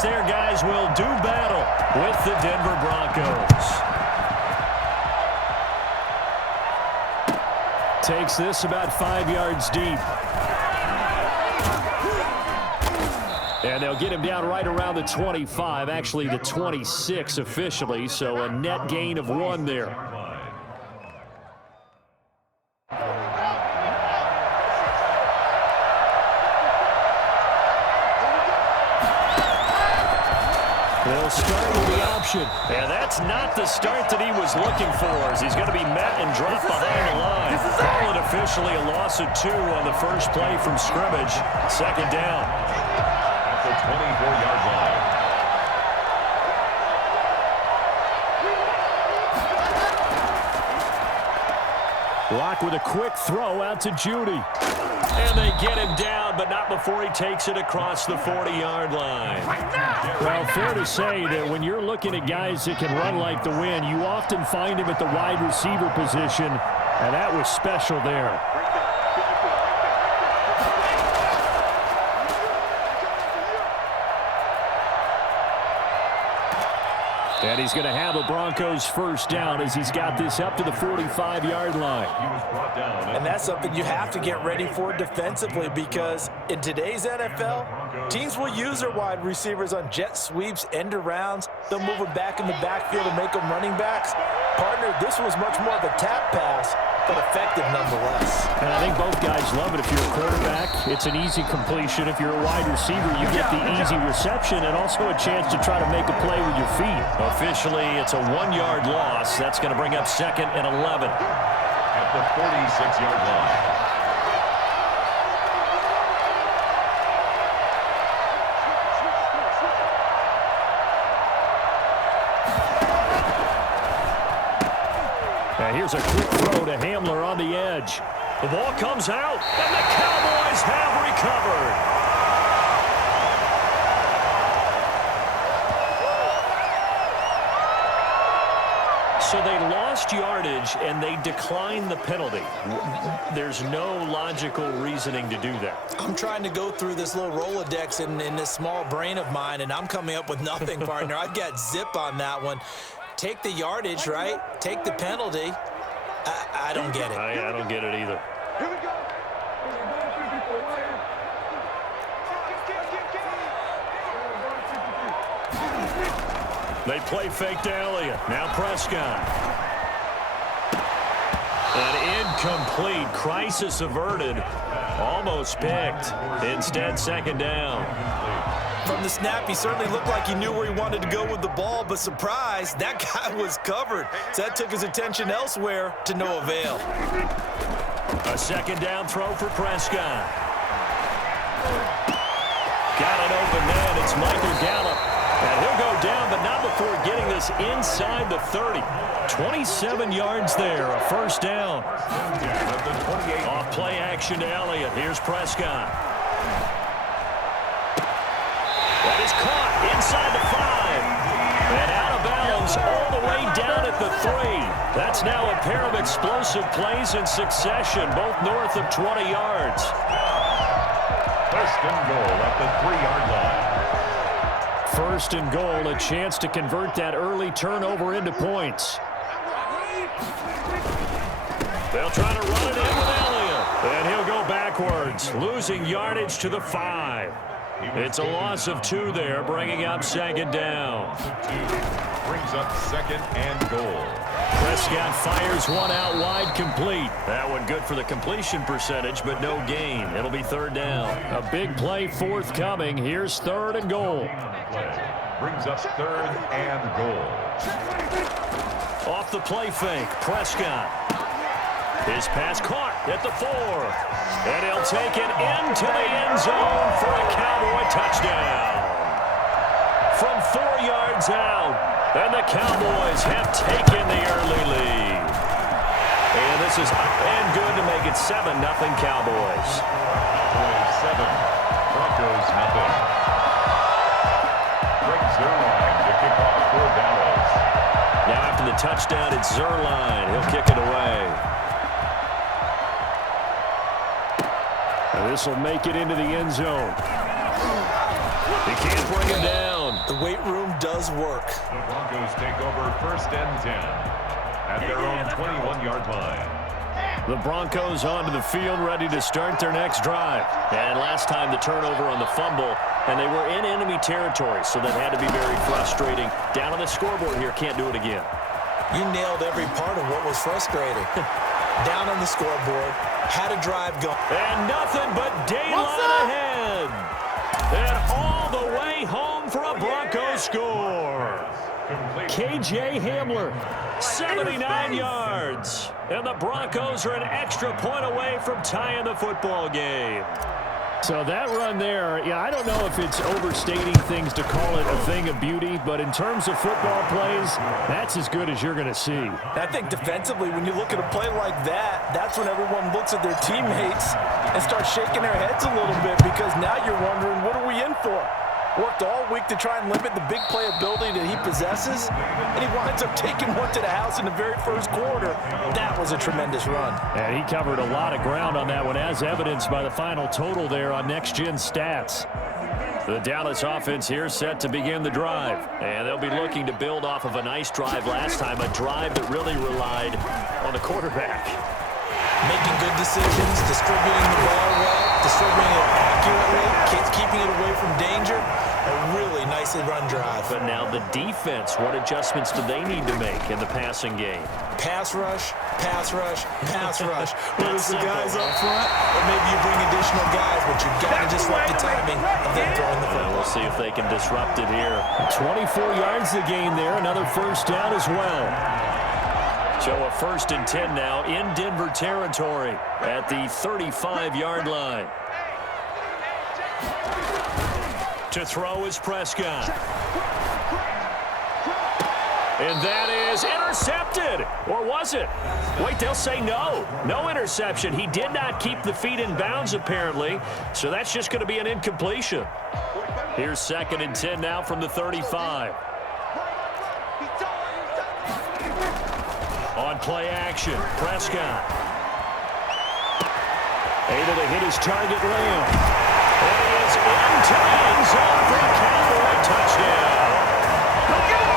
These there guys will do battle with the Denver Broncos. Takes this about 5 yards deep. And they'll get him down right around the 25, actually the 26 officially, so a net gain of 1 there. They'll start with the option. And that's not the start that he was looking for, as he's going to be met and dropped behind the line. Call it officially a loss of 2 on the first play from scrimmage. Second down. At the 24-yard line. Locke with a quick throw out to Judy. And they get him down, but not before he takes it across the 40-yard line. Well, fair to say that when you're looking at guys that can run like the wind, you often find him at the wide receiver position, and that was special there. And he's going to have a Broncos first down as he's got this up to the 45-yard line. And that's something you have to get ready for defensively, because in today's NFL, teams will use their wide receivers on jet sweeps, end arounds. They'll move them back in the backfield and make them running backs. Partner, this was much more of a tap pass, but effective nonetheless. And I think both guys love it. If you're a quarterback, it's an easy completion. If you're a wide receiver, you get the easy reception and also a chance to try to make a play with your feet. Officially, it's a 1-yard loss. That's going to bring up 2nd and 11. At the 46-yard line. Here's a quick throw to Hamler on the edge. The ball comes out, and the Cowboys have recovered. So they lost yardage, and they declined the penalty. There's no logical reasoning to do that. I'm trying to go through this little Rolodex in this small brain of mine, and I'm coming up with nothing, partner. I've got zip on that one. Take the yardage, right? Take the penalty. I don't get it. I don't get it either. Here we go. They play fake to Elliott. Now Prescott. An incomplete. Crisis averted. Almost picked. Instead, 2nd down. From the snap, he certainly looked like he knew where he wanted to go with the ball, but surprise, that guy was covered. So that took his attention elsewhere to no avail. A 2nd down throw for Prescott. Got an open man. It's Michael Gallup. And he'll go down, but not before getting this inside the 30. 27 yards there, a first down. Off play action to Elliott. Here's Prescott. That is caught inside the 5. And out of bounds all the way down at the 3. That's now a pair of explosive plays in succession, both north of 20 yards. First and goal at the 3-yard line. First and goal, a chance to convert that early turnover into points. They'll try to run it in with Elliott. And he'll go backwards, losing yardage to the 5. It's a loss of 2 there, bringing up 2nd down. Brings up 2nd and goal. Prescott fires one out wide, complete. That one good for the completion percentage, but no gain. It'll be 3rd down. A big play forthcoming. Here's 3rd and goal. Brings up 3rd and goal. Off the play fake, Prescott. His pass caught at the 4. And he'll take it into the end zone for a Cowboy touchdown. From 4 yards out, and the Cowboys have taken the early lead. And this is up and good to make it 7-0 Cowboys. 7, Broncos nothing. Greg Zuerlein to kick off for Dallas. Now after the touchdown, it's Zuerlein. He'll kick it away. And this will make it into the end zone. He can't bring him down. The weight room does work. The Broncos take over 1st and 10 at their own 21-yard line. The Broncos onto the field, ready to start their next drive. And last time the turnover on the fumble, and they were in enemy territory, so that had to be very frustrating. Down on the scoreboard here, can't do it again. You nailed every part of what was frustrating. Down on the scoreboard, had a drive going. And nothing but daylight ahead. And all the way home for a Broncos score. K.J. Hamler, 79 yards. And the Broncos are an extra point away from tying the football game. So that run there, yeah, I don't know if it's overstating things to call it a thing of beauty, but in terms of football plays, that's as good as you're going to see. I think defensively, when you look at a play like that, that's when everyone looks at their teammates and starts shaking their heads a little bit, because now you're wondering, what are we in for? Worked all week to try and limit the big playability that he possesses, and he winds up taking one to the house in the very first quarter. That was a tremendous run. And he covered a lot of ground on that one, as evidenced by the final total there on Next Gen Stats. The Dallas offense here set to begin the drive, and they'll be looking to build off of a nice drive last time, a drive that really relied on the quarterback. Making good decisions, distributing the ball well, distributing it accurately, keeping it away from danger. A really nicely run drive. But now the defense, what adjustments do they need to make in the passing game? Pass rush, pass rush, pass rush. Whether it's the guys up front, or maybe you bring additional guys, but you've got to disrupt the timing of them throwing the football. We'll see if they can disrupt it here. 24 yards the gain there, another first down as well. So a 1st and 10 now in Denver territory at the 35-yard line. To throw is Prescott. And that is intercepted. Or was it? Wait, they'll say no. No interception. He did not keep the feet in bounds, apparently. So that's just going to be an incompletion. Here's 2nd and 10 now from the 35. On play action, Prescott. Able to hit his target, Lamb. And he is into the end zone for a Cowboy touchdown.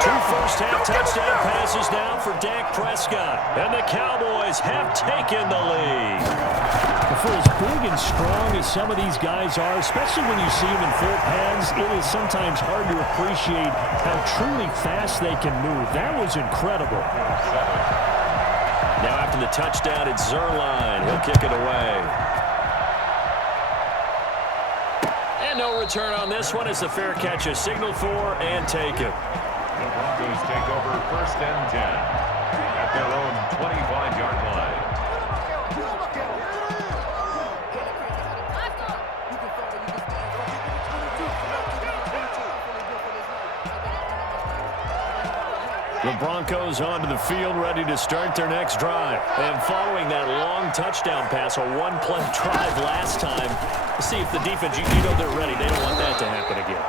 2 first-half touchdown passes now for Dak Prescott. And the Cowboys have taken the lead. For as big and strong as some of these guys are, especially when you see them in full pads, it is sometimes hard to appreciate how truly fast they can move. That was incredible. Now after the touchdown, it's Zerline. He'll kick it away. And no return on this one as the fair catch is signaled for and taken. The Broncos take over 1st and 10 at their own 25-yard line. The Broncos onto the field, ready to start their next drive. And following that long touchdown pass, a one-play drive last time, see if the defense, you know they're ready. They don't want that to happen again.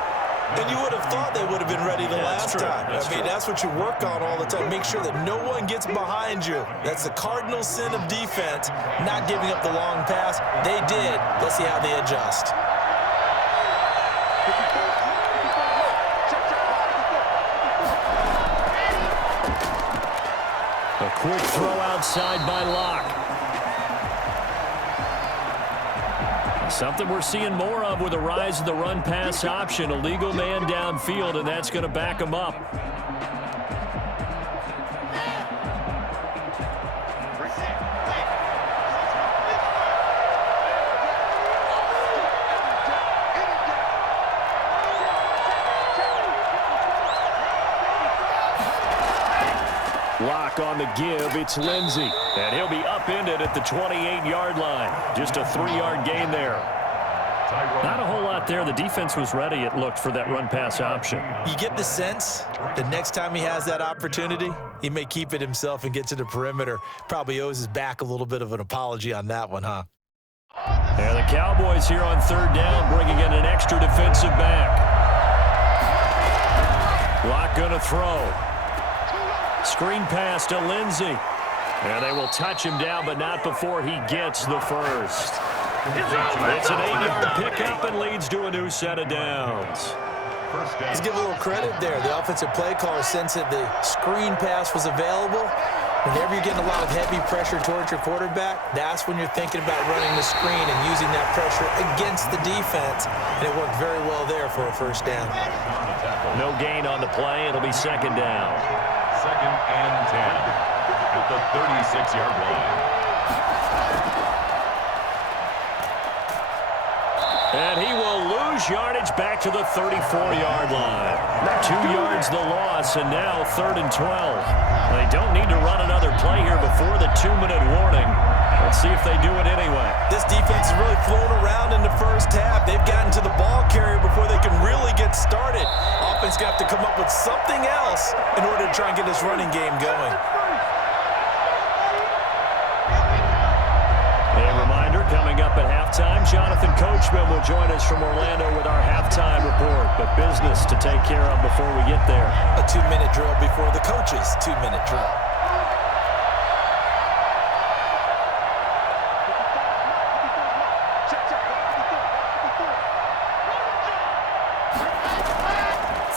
And you would have thought they would have been ready the last time. That's what you work on all the time. Make sure that no one gets behind you. That's the cardinal sin of defense, not giving up the long pass. They did. Let's see how they adjust. A quick throw outside by Locke. Something we're seeing more of with the rise of the run-pass option. A legal man downfield, and that's going to back him up. Locke on the give, it's Lindsey. And he'll be upended at the 28-yard line. Just a 3-yard gain there. Not a whole lot there. The defense was ready, it looked, for that run-pass option. You get the sense that next time he has that opportunity, he may keep it himself and get to the perimeter. Probably owes his back a little bit of an apology on that one, huh? And the Cowboys here on 3rd down, bringing in an extra defensive back. Locke going to throw. Screen pass to Lindsey. And they will touch him down, but not before he gets the first. It's an 8-yard pickup and leads to a new set of downs. first down. Let's give a little credit there. The offensive play caller sensed that the screen pass was available. Whenever you're getting a lot of heavy pressure towards your quarterback, that's when you're thinking about running the screen and using that pressure against the defense. And it worked very well there for a first down. No gain on the play. It'll be second down. Second and 10 at the 36-yard line. And he will lose yardage back to the 34-yard line. 2 yards the loss, and now 3rd and 12. They don't need to run another play here before the 2-minute warning. Let's see if they do it anyway. This defense is really flown around in the first half. They've gotten to the ball carrier before they can really get started. Offense got to come up with something else in order to try and get this running game going. Coming up at halftime, Jonathan Coachman will join us from Orlando with our halftime report. But business to take care of before we get there. A 2-minute drill before the coach's 2-minute drill.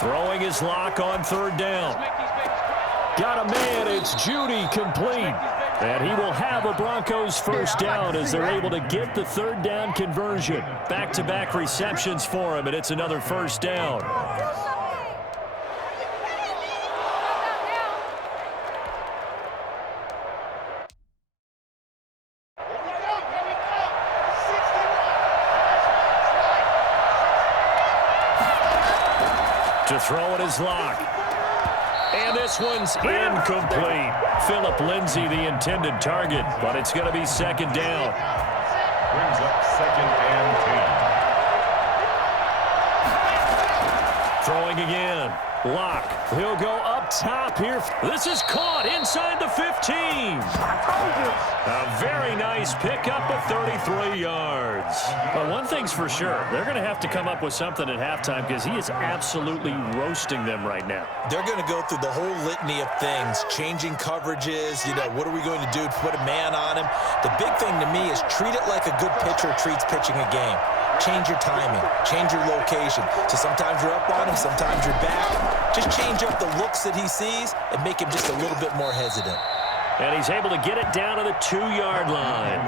Throwing his lock on 3rd down. Got a man, it's Judy, complete. And he will have a Broncos first down as they're able to get the 3rd down conversion. Back-to-back receptions for him, and it's another first down. To throw it is Locke. And this one's incomplete. Philip Lindsay, the intended target, but it's going to be second down. Brings up second and 10. Throwing again. Locke. He'll go up top here. This is caught inside the 15. A very nice pickup of 33 yards. But one thing's for sure, they're going to have to come up with something at halftime because he is absolutely roasting them right now. They're going to go through the whole litany of things, changing coverages, what are we going to do to put a man on him? The big thing to me is treat it like a good pitcher treats pitching a game. Change your timing, change your location. So sometimes you're up on him, sometimes you're back. Just change up the looks that he sees and make him just a little bit more hesitant. And he's able to get it down to the 2-yard line.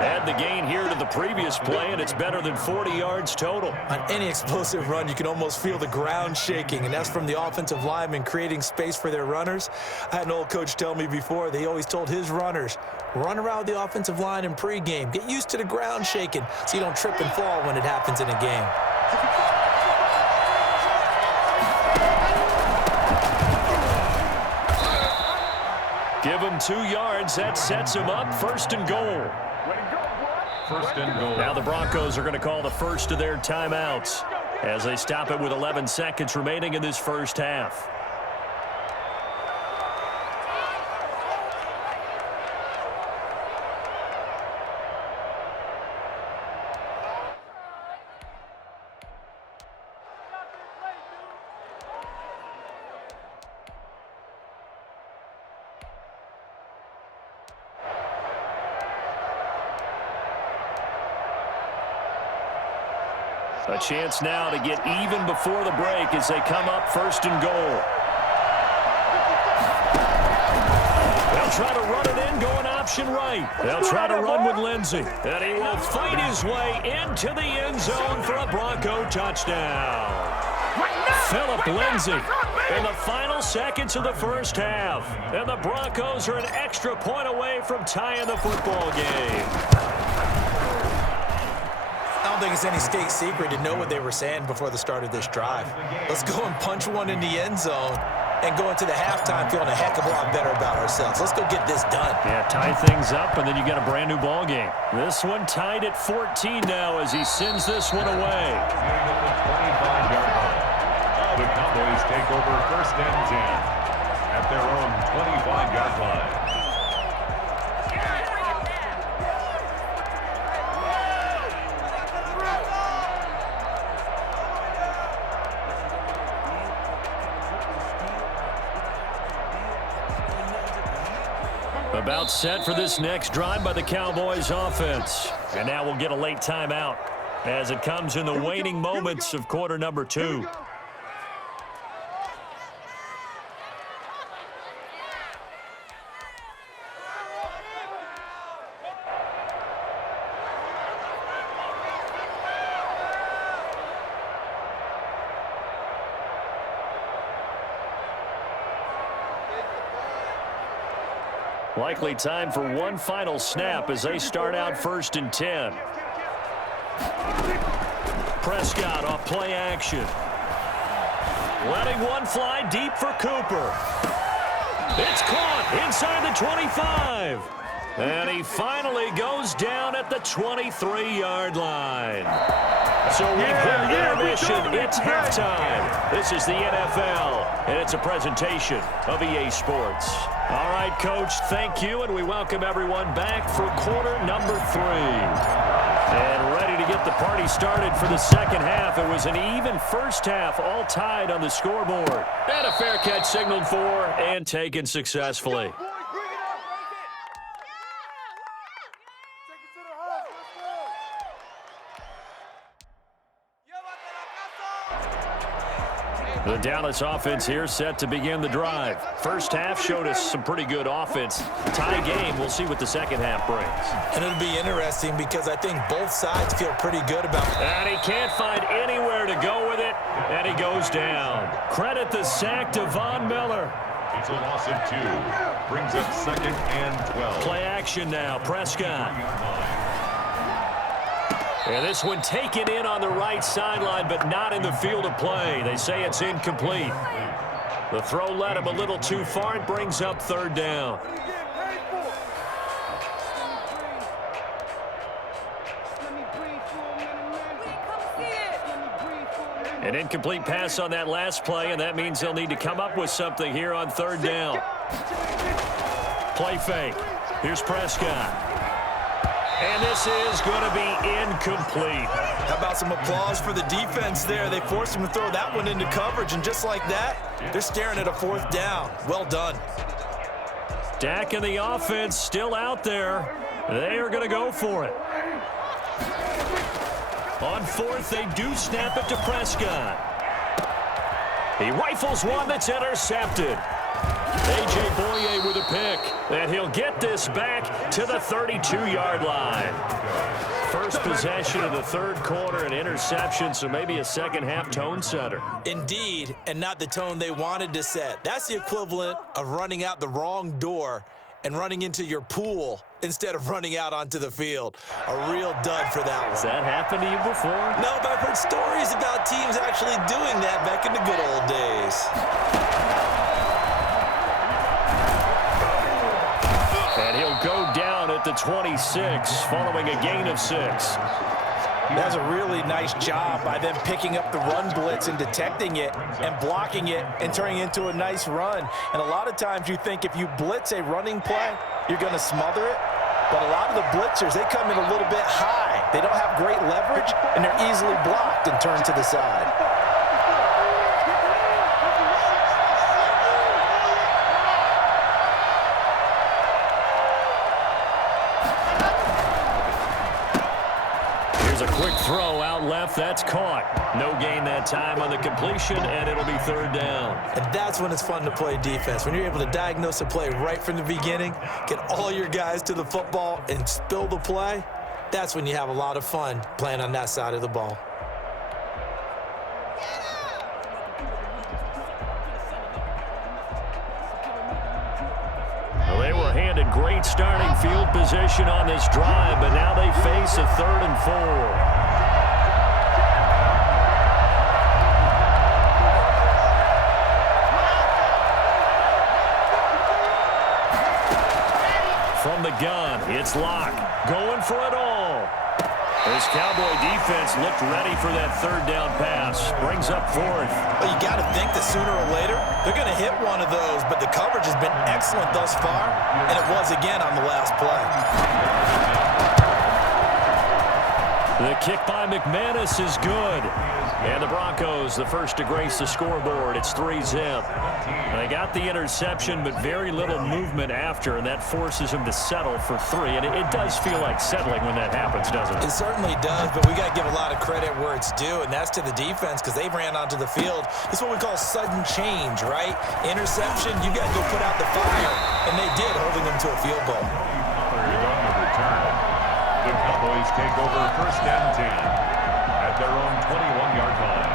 Add the gain here to the previous play, and it's better than 40 yards total. On any explosive run, you can almost feel the ground shaking, and that's from the offensive linemen creating space for their runners. I had an old coach tell me before, they always told his runners, run around the offensive line in pregame. Get used to the ground shaking so you don't trip and fall when it happens in a game. Give him 2 yards. That sets him up. 1st and goal. 1st and goal. Now the Broncos are going to call the first of their timeouts as they stop it with 11 seconds remaining in this first half. A chance now to get even before the break as they come up 1st and goal. They'll try to run it in, going option right. They'll try to run with Lindsay. And he will fight his way into the end zone for a Bronco touchdown. Philip Lindsay in the final seconds of the first half. And the Broncos are an extra point away from tying the football game. I don't think it's any state secret to know what they were saying before the start of this drive. Let's go and punch one in the end zone and go into the halftime feeling a heck of a lot better about ourselves. Let's go get this done. Yeah, tie things up, and then you got a brand new ball game. This one tied at 14 now as he sends this one away. The Cowboys take over 1st and 10 at their own 25-yard line. About set for this next drive by the Cowboys offense. And now we'll get a late timeout as it comes in the waning moments of quarter number 2. Likely time for one final snap as they start out 1st and 10. Prescott off play action. Letting one fly deep for Cooper. It's caught inside the 25. And he finally goes down at the 23-yard line. So we've hit intermission. It's halftime. This is the NFL, and it's a presentation of EA Sports. All right, Coach, thank you, and we welcome everyone back for quarter number 3. And ready to get the party started for the second half. It was an even first half, all tied on the scoreboard. And a fair catch signaled for and taken successfully. The Dallas offense here set to begin the drive. First half showed us some pretty good offense. Tie game, we'll see what the second half brings. And it'll be interesting because I think both sides feel pretty good about it. And he can't find anywhere to go with it, and he goes down. Credit the sack to Von Miller. It's a loss of 2. Brings up 2nd and 12. Play action now, Prescott. And this one taken in on the right sideline, but not in the field of play. They say it's incomplete. The throw led him a little too far. It brings up 3rd down. An incomplete pass on that last play, and that means they'll need to come up with something here on 3rd down. Play fake. Here's Prescott. And this is going to be incomplete. How about some applause for the defense there? They forced him to throw that one into coverage, and just like that, they're staring at a 4th down. Well done. Dak and the offense still out there. They are going to go for it. On 4th, they do snap it to Prescott. He rifles one that's intercepted. A.J. Boye with a pick, and he'll get this back to the 32-yard line. First possession of the 3rd quarter, an interception, so maybe a second-half tone setter. Indeed, and not the tone they wanted to set. That's the equivalent of running out the wrong door and running into your pool instead of running out onto the field. A real dud for that one. Has that happened to you before? No, but I've heard stories about teams actually doing that back in the good old days. And he'll go down at the 26 following a gain of 6. That's a really nice job by them picking up the run blitz and detecting it and blocking it and turning it into a nice run. And a lot of times you think if you blitz a running play, you're going to smother it. But a lot of the blitzers, they come in a little bit high. They don't have great leverage, and they're easily blocked and turned to the side. Here's a quick throw out left. That's caught. No gain that time on the completion, and it'll be 3rd down. And that's when it's fun to play defense. When you're able to diagnose a play right from the beginning, get all your guys to the football, and spill the play, that's when you have a lot of fun playing on that side of the ball. Well, they were handed great starting field position on this drive, but now they face a 3rd and 4. From the gun, it's Locke going for it all. This Cowboy defense looked ready for that 3rd down pass. Brings up 4th. Well, you got to think that sooner or later, they're going to hit one of those, but the coverage has been excellent thus far, and it was again on the last play. The kick by McManus is good. And the Broncos, the first to grace the scoreboard. It's 3-zip. They got the interception, but very little movement after, and that forces him to settle for 3. And it does feel like settling when that happens, doesn't it? It certainly does, but we got to give a lot of credit where it's due, and that's to the defense because they ran onto the field. This is what we call sudden change, right? Interception, you got to go put out the fire, and they did, holding them to a field goal. The Cowboys take over 1st and 10 at their own 21-yard line.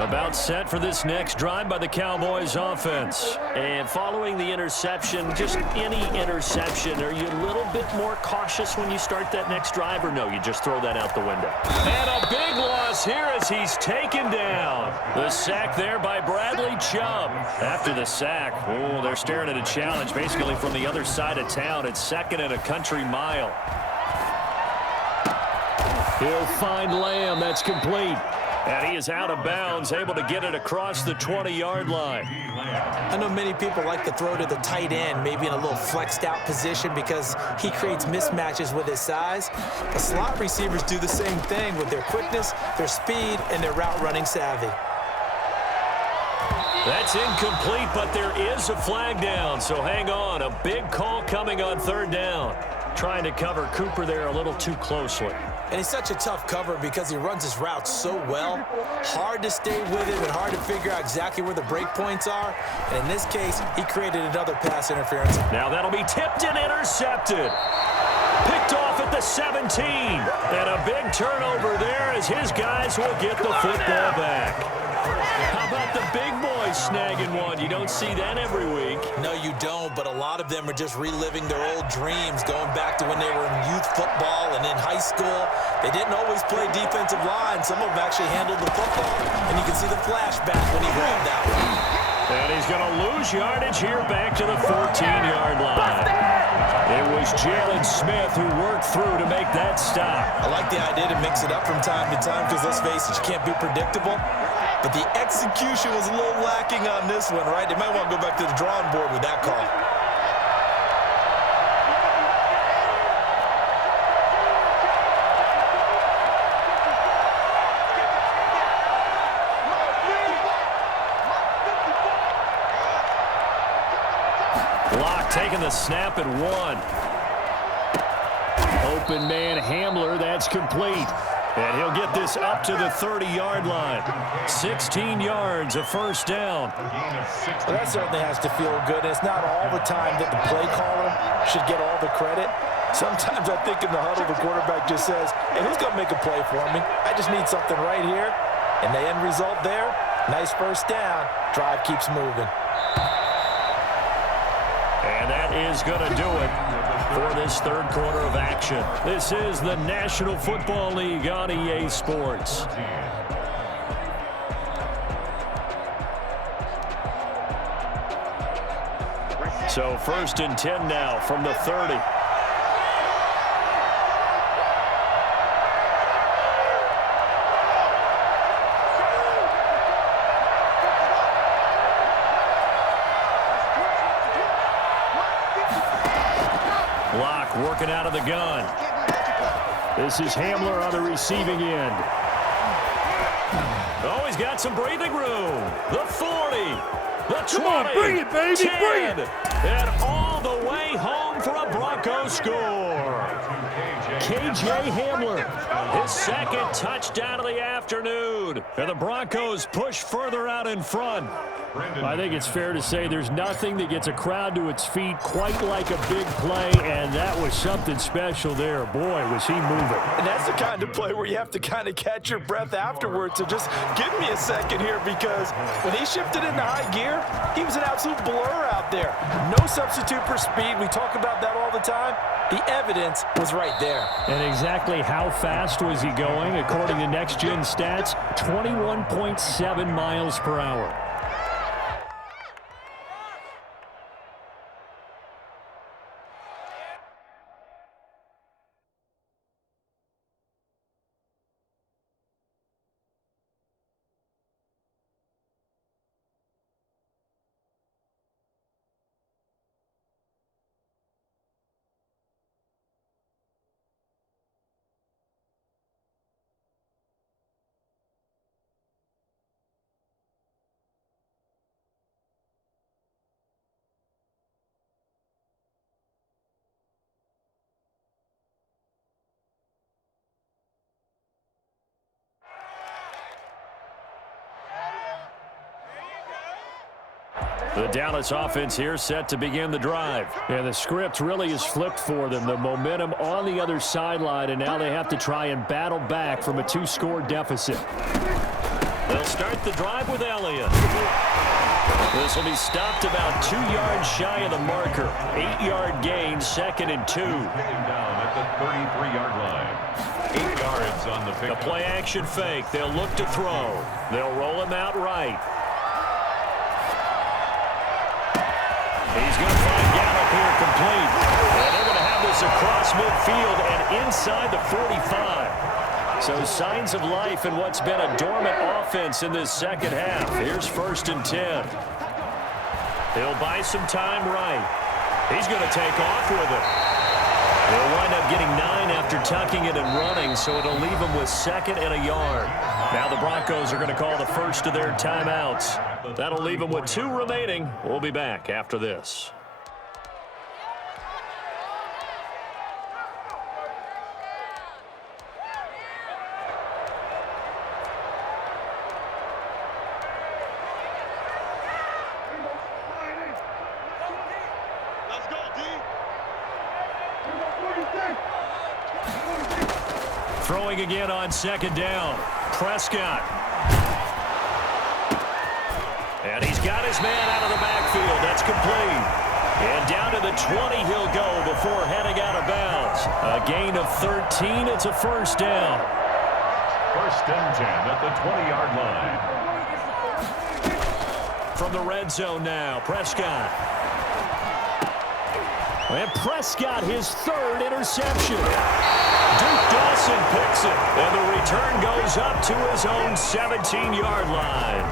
About set for this next drive by the Cowboys offense. And following the interception, just any interception, are you a little bit more cautious when you start that next drive, or no, you just throw that out the window? And a big loss here as he's taken down. The sack there by Bradley Chubb. After the sack, oh, they're staring at a challenge basically from the other side of town. It's 2nd and a country mile. He'll find Lamb. That's complete. And he is out of bounds, able to get it across the 20-yard line. I know many people like to throw to the tight end, maybe in a little flexed out position because he creates mismatches with his size. The slot receivers do the same thing with their quickness, their speed, and their route running savvy. That's incomplete, but there is a flag down, so hang on. A big call coming on 3rd down. Trying to cover Cooper there a little too closely. And he's such a tough cover because he runs his routes so well. Hard to stay with it and hard to figure out exactly where the break points are. And in this case, he created another pass interference. Now that'll be tipped and intercepted. Picked off at the 17. And a big turnover there as his guys will get the football back. How about the big boys snagging one? You don't see that every week. No, you don't, but a lot of them are just reliving their old dreams, going back to when they were in youth football and in high school. They didn't always play defensive line. Some of them actually handled the football, and you can see the flashback when he grabbed that one. And he's going to lose yardage here back to the 14-yard line. It was Jalen Smith who worked through to make that stop. I like the idea to mix it up from time to time because, let's face it, you can't be predictable. But the execution was a little lacking on this one, right? They might want to go back to the drawing board with that call. Block taking the snap at 1. Open man Hamler, that's complete. And he'll get this up to the 30-yard line. 16 yards, a first down. Well, that certainly has to feel good. It's not all the time that the play caller should get all the credit. Sometimes I think in the huddle, the quarterback just says, hey, who's going to make a play for me? I just need something right here. And the end result there, nice first down. Drive keeps moving. And that is going to do it for this 3rd quarter of action. This is the National Football League on EA Sports. So 1st and 10 now from the 30. Working out of the gun. This is Hamler on the receiving end. Oh, he's got some breathing room. The 40, the 20, come on, bring it, baby, 10, bring it. And all the way home for a Broncos score. KJ Hamler, his 2nd touchdown of the afternoon. And the Broncos push further out in front. I think it's fair to say there's nothing that gets a crowd to its feet quite like a big play, and that was something special there. Boy, was he moving. And that's the kind of play where you have to kind of catch your breath afterwards. So just give me a second here, because when he shifted into high gear, he was an absolute blur out there. No substitute for speed. We talk about that all the time. The evidence was right there. And exactly how fast was he going? According to Next Gen Stats, 21.7 miles per hour. The Dallas offense here set to begin the drive. And the script really is flipped for them. The momentum on the other sideline, and now they have to try and battle back from a 2-score deficit. They'll start the drive with Elliott. This will be stopped about 2 yards shy of the marker. 8-yard gain, 2nd and 2. Down at the 33-yard line. 8 yards on the pick. A play-action fake. They'll look to throw. They'll roll him out right. He's going to find Gallup here complete. And they're going to have this across midfield and inside the 45. So signs of life in what's been a dormant offense in this second half. Here's 1st and 10. He'll buy some time right. He's going to take off with it. They'll wind up getting 9 after tucking it and running, so it'll leave them with 2nd and a yard. Now the Broncos are going to call the first of their timeouts. That'll leave them with 2 remaining. We'll be back after this. Throwing again on 2nd down. Prescott. And he's got his man out of the backfield. That's complete. And down to the 20 he'll go before heading out of bounds. A gain of 13. It's a 1st down. 1st and 10 at the 20-yard line. From the red zone now, Prescott. And Prescott, his 3rd interception. Duke Dawson picks it, and the return goes up to his own 17-yard line.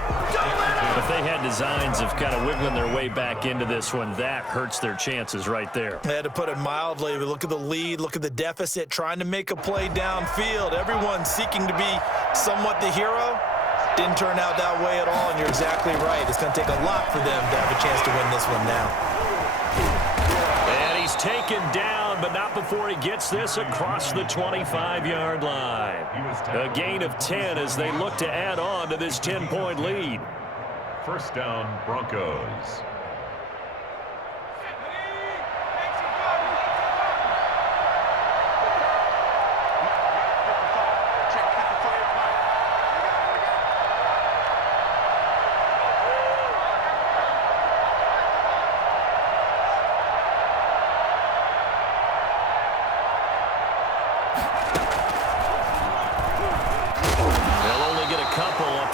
If they had designs of kind of wiggling their way back into this one, that hurts their chances right there. They had to put it mildly. Look at the lead, look at the deficit, trying to make a play downfield. Everyone seeking to be somewhat the hero. Didn't turn out that way at all, and you're exactly right. It's going to take a lot for them to have a chance to win this one now. He's taken down, but not before he gets this across the 25-yard line. A gain of 10 as they look to add on to this 10-point lead. 1st down, Broncos.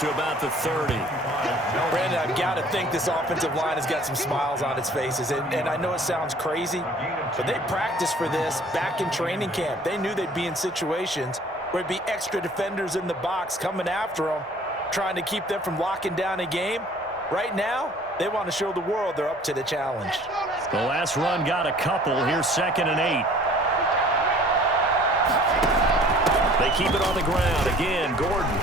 To about the 30. Brandon, I've got to think this offensive line has got some smiles on its faces. And I know it sounds crazy, but they practiced for this back in training camp. They knew they'd be in situations where it'd be extra defenders in the box coming after them, trying to keep them from locking down a game. Right now, they want to show the world they're up to the challenge. The last run got a couple. Here's 2nd and 8. They keep it on the ground. Again, Gordon.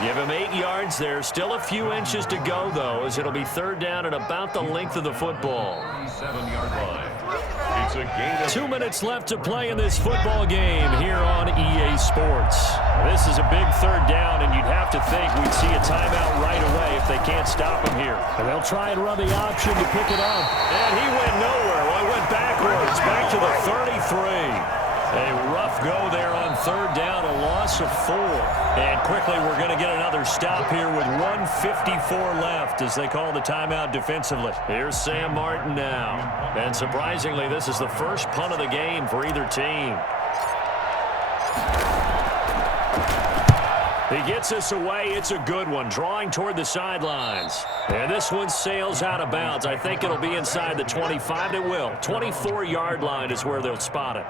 Give him 8 yards there. Still a few inches to go, though, as it'll be 3rd down and about the length of the football. 7-yard line. It's a gain of 2 minutes left to play in this football game here on EA Sports. This is a big 3rd down, and you'd have to think we'd see a timeout right away if they can't stop him here. And they'll try and run the option to pick it up. And he went nowhere. Well, he went backwards, back to the 33. A rough go there on 3rd down, a loss of 4. And quickly we're going to get another stop here with 1:54 left as they call the timeout defensively. Here's Sam Martin now. And surprisingly, this is the first punt of the game for either team. He gets us away. It's a good one, drawing toward the sidelines. And this one sails out of bounds. I think it'll be inside the 25. It will. 24-yard line is where they'll spot it.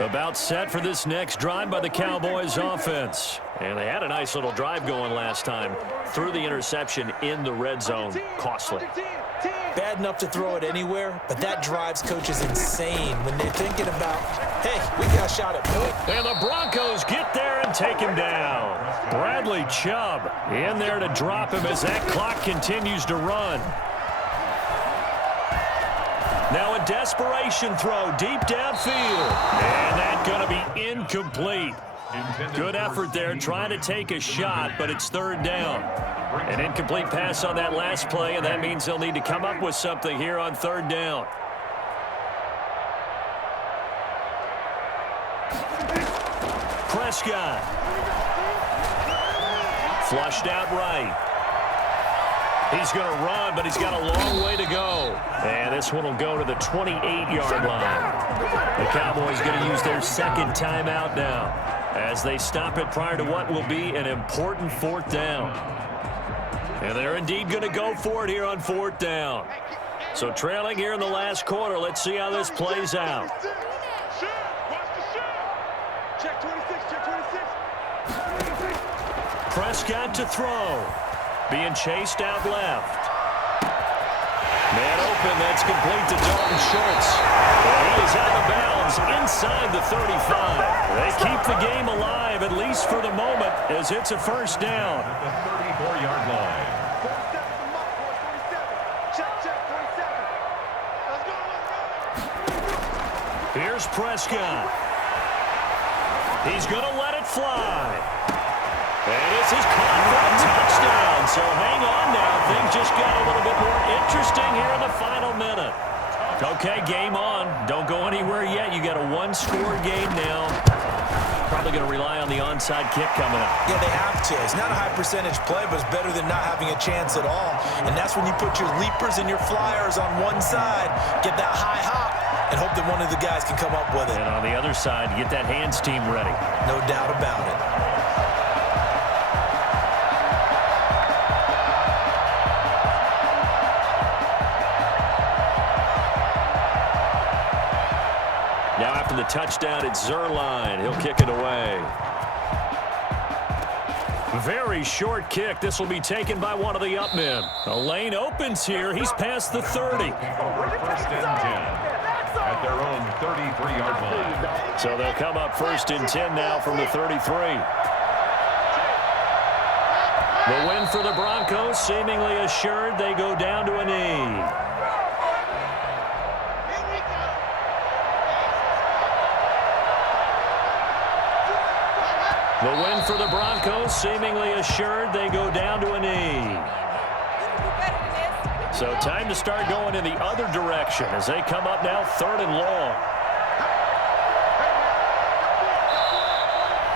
About set for this next drive by the Cowboys offense. And they had a nice little drive going last time. Threw the interception in the red zone. Costly. Bad enough to throw it anywhere, but that drives coaches insane when they're thinking about, hey, we got a shot at point. And the Broncos get there and take him down. Bradley Chubb in there to drop him as that clock continues to run. Now a desperation throw deep downfield. And that's going to be incomplete. Good effort there trying to take a shot, but it's 3rd down. An incomplete pass on that last play, and that means they'll need to come up with something here on 3rd down. Prescott. Flushed out right. He's going to run, but he's got a long way to go. And this one will go to the 28-yard line. The Cowboys going to use their second timeout now as they stop it prior to what will be an important fourth down. And they're indeed going to go for it here on fourth down. So trailing here in the last quarter, let's see how this plays out. Prescott to throw. Being chased out left. Man open, that's complete to Dalton Schultz. And he is out of bounds inside the 35. They keep the game alive, at least for the moment, as it's a first down. At the 34-yard line. Here's Prescott. He's going to let it fly. And this is caught for a touchdown. So hang on now. Things just got a little bit more interesting here in the final minute. Okay, game on. Don't go anywhere yet. You got a one-score game now. Probably going to rely on the onside kick coming up. Yeah, they have to. It's not a high-percentage play, but it's better than not having a chance at all. And that's when you put your leapers and your flyers on one side, get that high hop, and hope that one of the guys can come up with it. And on the other side, get that hands team ready. No doubt about it. Now after the touchdown, it's Zerline. He'll kick it away. Very short kick. This will be taken by one of the up men. The lane opens here. He's past the 30. First and 10 at their own 33-yard line. So they'll come up first and 10 now from the 33. The win for the Broncos seemingly assured. They go down to a knee. The win for the Broncos seemingly assured. They go down to a knee. So time to start going in the other direction as they come up now third and long.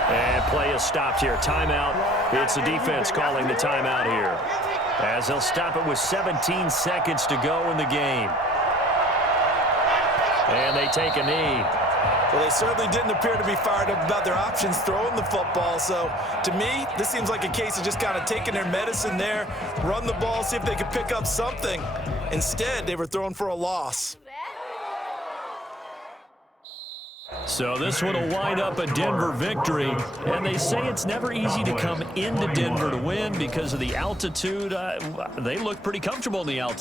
And play is stopped here. Timeout. It's the defense calling the timeout here as they'll stop it with 17 seconds to go in the game. And they take a knee. Well, they certainly didn't appear to be fired up about their options throwing the football. So, to me, this seems like a case of just kind of taking their medicine there, run the ball, see if they could pick up something. Instead, they were throwing for a loss. So this one will wind up a Denver victory. And they say it's never easy to come into Denver to win because of the altitude. They look pretty comfortable in the altitude.